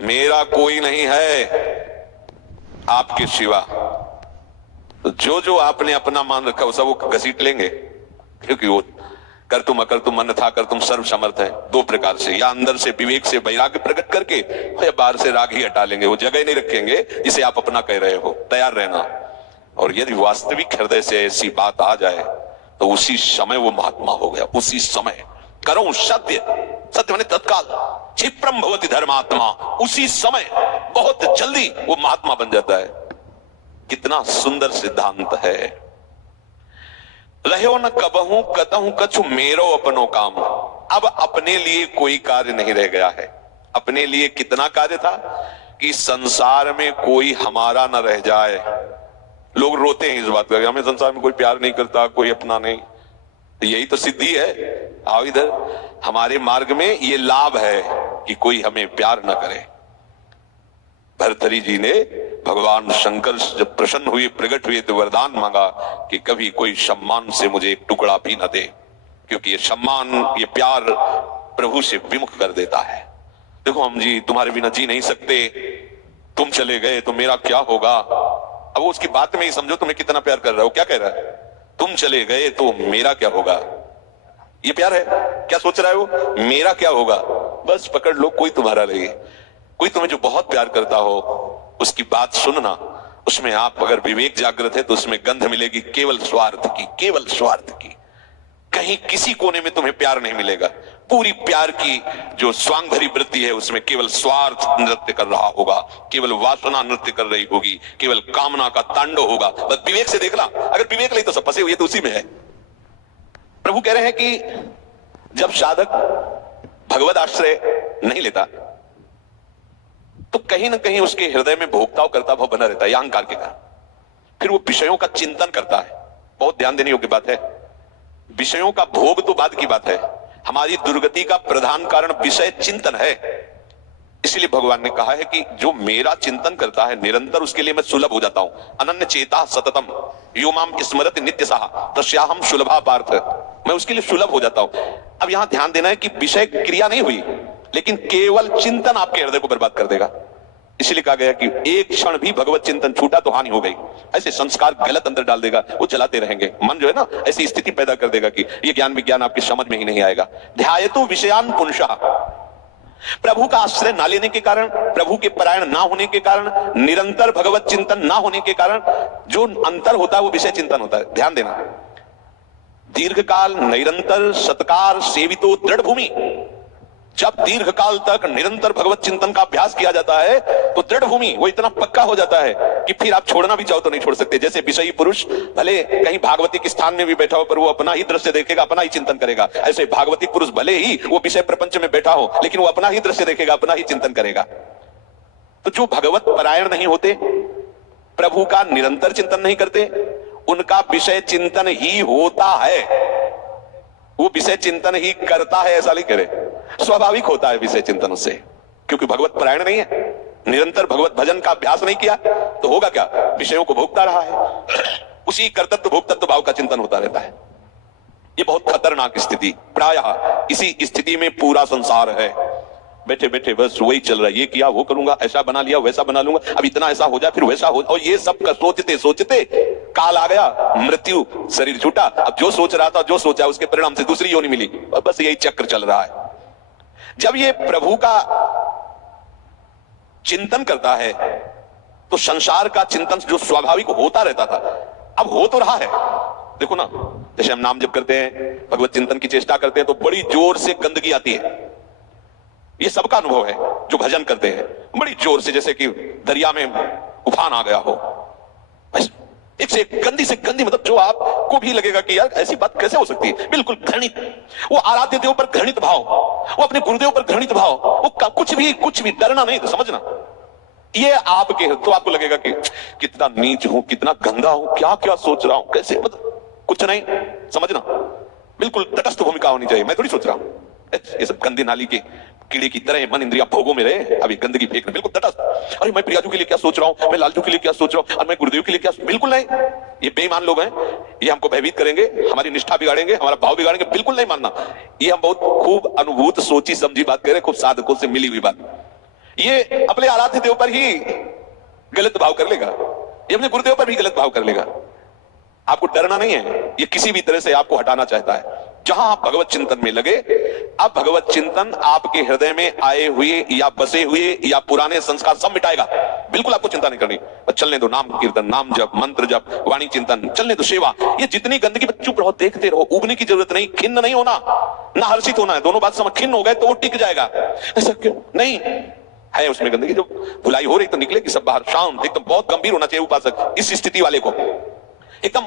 मेरा कोई नहीं है आपके सिवा। तो जो जो आपने अपना मान रखा वो सब वो घसीट लेंगे, क्योंकि वो कर तुम अकर तुम मन था कर तुम सर्व समर्थ है। दो प्रकार से, या अंदर से विवेक से वैराग्य प्रकट करके, या बाहर से राग ही हटा लेंगे। वो जगह नहीं रखेंगे जिसे आप अपना कह रहे हो। तैयार रहना। और यदि वास्तविक हृदय से ऐसी बात आ जाए तो उसी समय वो महात्मा हो गया। उसी समय करो सत्य, सत्य माने तत्काल, क्षिप्रम भवति धर्मात्मा। उसी समय बहुत जल्दी वो महात्मा बन जाता है। कितना सुंदर सिद्धांत है। रहो न कबहू कतहू कछु मेरो अपनो काम। अब अपने लिए कोई कार्य नहीं रह गया है। अपने लिए कितना कार्य था कि संसार में कोई हमारा न रह जाए। लोग रोते हैं इस बात का, हमें संसार में कोई प्यार नहीं करता, कोई अपना नहीं। यही तो सिद्धि है। आओ इधर, हमारे मार्ग में ये लाभ है कि कोई हमें प्यार न करे। भर्तृहरि जी ने भगवान शंकर जब प्रसन्न हुए, प्रकट हुए, तो वरदान मांगा कि कभी कोई सम्मान से मुझे एक टुकड़ा भी न दे, क्योंकि ये सम्मान, ये प्यार प्रभु से विमुख कर देता है। देखो हम जी तुम्हारे बिना जी नहीं सकते, तुम चले गए तो मेरा क्या होगा। अब उसकी बात में ही समझो तुम्हें कितना प्यार कर रहा हो। क्या कह रहा है? तुम चले गए तो मेरा क्या होगा। ये प्यार है। क्या सोच रहा है वो? मेरा क्या होगा। बस पकड़ लो, कोई तुम्हारा नहीं। कोई तुम्हें जो बहुत प्यार करता हो उसकी बात सुनना, उसमें आप अगर विवेक जागृत है तो उसमें गंध मिलेगी केवल स्वार्थ की, केवल स्वार्थ की। कहीं किसी कोने में तुम्हें प्यार नहीं मिलेगा। पूरी प्यार की जो स्वांग भरी वृत्ति है उसमें केवल स्वार्थ नृत्य कर रहा होगा, केवल वासना नृत्य कर रही होगी, केवल कामना का तांडव होगा। बस विवेक से देखना, अगर विवेक नहीं तो सब फंसे हुए तो उसी में है। प्रभु कह रहे हैं कि जब साधक भगवत आश्रय नहीं लेता तो कहीं ना कहीं उसके हृदय में भोक्ताव करता भाव बना रहता है, अहंकार के कारण। फिर वो विषयों का चिंतन करता है। बहुत ध्यान देने योग्य बात है। विषयों का भोग तो बाद की बात है, हमारी दुर्गति का प्रधान कारण विषय चिंतन है। इसलिए भगवान ने कहा है कि जो मेरा चिंतन करता है निरंतर, उसके लिए मैं सुलभ हो जाता हूं। अनन्य चेता सततम यो माम स्मरति नित्यसः तस्याहं सुलभा पार्थ। मैं उसके लिए सुलभ हो जाता हूं। अब यहां ध्यान देना है कि विषय क्रिया नहीं हुई, लेकिन केवल चिंतन आपके हृदय को बर्बाद कर देगा। इसलिए कहा गया कि एक क्षण भी भगवत चिंतन छूटा तो हानि हो गई। ऐसे संस्कार गलत अंदर डाल देगा, वो चलाते रहेंगे। मन जो है ना ऐसी स्थिति पैदा कर देगा कि ये ज्ञान विज्ञान आपकी समझ में ही नहीं आएगा। ध्यायतु विषयान पुंसः। प्रभु का आश्रय ना लेने के कारण, प्रभु के परायण ना होने के कारण, निरंतर भगवत चिंतन ना होने के कारण जो अंतर होता है वो विषय चिंतन होता है। ध्यान देना। दीर्घकाल निरंतर सत्कार सेवितो दृढ़ भूमि। जब दीर्घ काल तक निरंतर भगवत चिंतन का अभ्यास किया जाता है तो दृढ़ भूमि वो इतना पक्का हो जाता है कि फिर आप छोड़ना भी चाहो तो नहीं छोड़ सकते। जैसे विषयी पुरुष भले कहीं भागवती के स्थान में भी बैठा हो पर वो अपना ही दृश्य देखेगा, अपना ही चिंतन करेगा। ऐसे भागवती पुरुष भले ही वो विषय प्रपंच में बैठा हो लेकिन वो अपना ही दृश्य देखेगा, अपना ही चिंतन करेगा। तो जो भगवत परायण नहीं होते, प्रभु का निरंतर चिंतन नहीं करते, उनका विषय चिंतन ही होता है। वो विषय चिंतन ही करता है ऐसा नहीं करे, स्वाभाविक होता है विषय चिंतन उससे, क्योंकि भगवत परायण नहीं है, निरंतर भगवत भजन का अभ्यास नहीं किया। तो होगा क्या? विषयों को भोगता रहा है। उसी कर्तव्य भोक्तत्व भाव का चिंतन होता रहता है। ये बहुत खतरनाक स्थिति, प्रायः इसी स्थिति में पूरा संसार है। बैठे बैठे बस वही चल रहा है, ये किया वो करूंगा, ऐसा बना लिया वैसा बना लूंगा, अब इतना ऐसा हो जाए फिर वैसा हो, और ये सब का सोचते सोचते काल आ गया, मृत्यु, शरीर छूटा। अब जो सोच रहा था, जो सोचा उसके परिणाम से दूसरी योनि मिली। बस यही चक्र चल रहा है। जब ये प्रभु का चिंतन करता है तो संसार का चिंतन जो स्वाभाविक होता रहता था अब हो तो रहा है। देखो ना, जैसे हम नाम जप करते हैं, भगवत चिंतन की चेष्टा करते हैं तो बड़ी जोर से गंदगी आती है। ये सबका अनुभव है जो भजन करते हैं, बड़ी जोर से, जैसे कि दरिया में उफान आ गया हो। एक से गंदी से गंदी, मतलब जो आपको भी लगेगा कि यार ऐसी बात कैसे हो सकती है। बिल्कुल घृणित, वो आराध्य देव पर घृणित भाव, वो अपने गुरुदेव पर घृणित भाव, वो कुछ भी डरना नहीं, तो समझना ये आपके, तो आपको लगेगा कि कितना नीच हूं, कितना गंदा हूं, क्या क्या सोच रहा हूं, कैसे, मतलब कुछ नहीं, समझना बिल्कुल तटस्थ भूमिका होनी चाहिए। मैं थोड़ी सोच रहा हूं ये सब गंदी नाली के कीड़े की तरह मन इंद्रिया भोगों में रहे, अभी गंदगी फेंकना बिल्कुल तटस्थ। अरे मैं प्रियाजू के लिए क्या सोच रहा हूं, मैं लालजू के लिए क्या सोच रहा हूं, और मैं गुरुदेव के लिए क्या, बिल्कुल नहीं। ये बेईमान लोग हैं, ये हमको भयभीत करेंगे, हमारी निष्ठा बिगाड़ेंगे, हमारा भाव बिगाड़ेंगे, बिल्कुल नहीं मानना। ये हम बहुत खूब अनुभूत सोची समझी बात कह रहे हैं, खूब साधकों से मिली हुई बात। ये अपने आराध्य देव पर ही गलत भाव कर लेगा, ये अपने गुरुदेव पर भी गलत भाव कर लेगा। आपको डरना नहीं है, ये किसी भी तरह से आपको हटाना चाहता है। जहां आप भगवत चिंतन में लगे, अब भगवत चिंतन आपके हृदय में आए हुए या बसे हुए या पुराने संस्कार सब मिटाएगा। बिल्कुल आपको चिंता नहीं करनी, बस चलने दो, नाम कीर्तन, नाम जप, मंत्र जप, वाणी चिंतन, चलने दो, सेवा। ये जितनी गंदगी, चुप रहो, देखते रहो, उगने की जरूरत नहीं, खिन्न नहीं होना, ना हर्षित होना है। दोनों बात समझ, खिन्न हो गए तो वो टिक जाएगा, ऐसा क्यों नहीं है। उसमें गंदगी, जो धुलाई हो रही तो निकलेगी सब बाहर। शांत एकदम, बहुत गंभीर होना चाहिए उपासक इस स्थिति वाले को, एकदम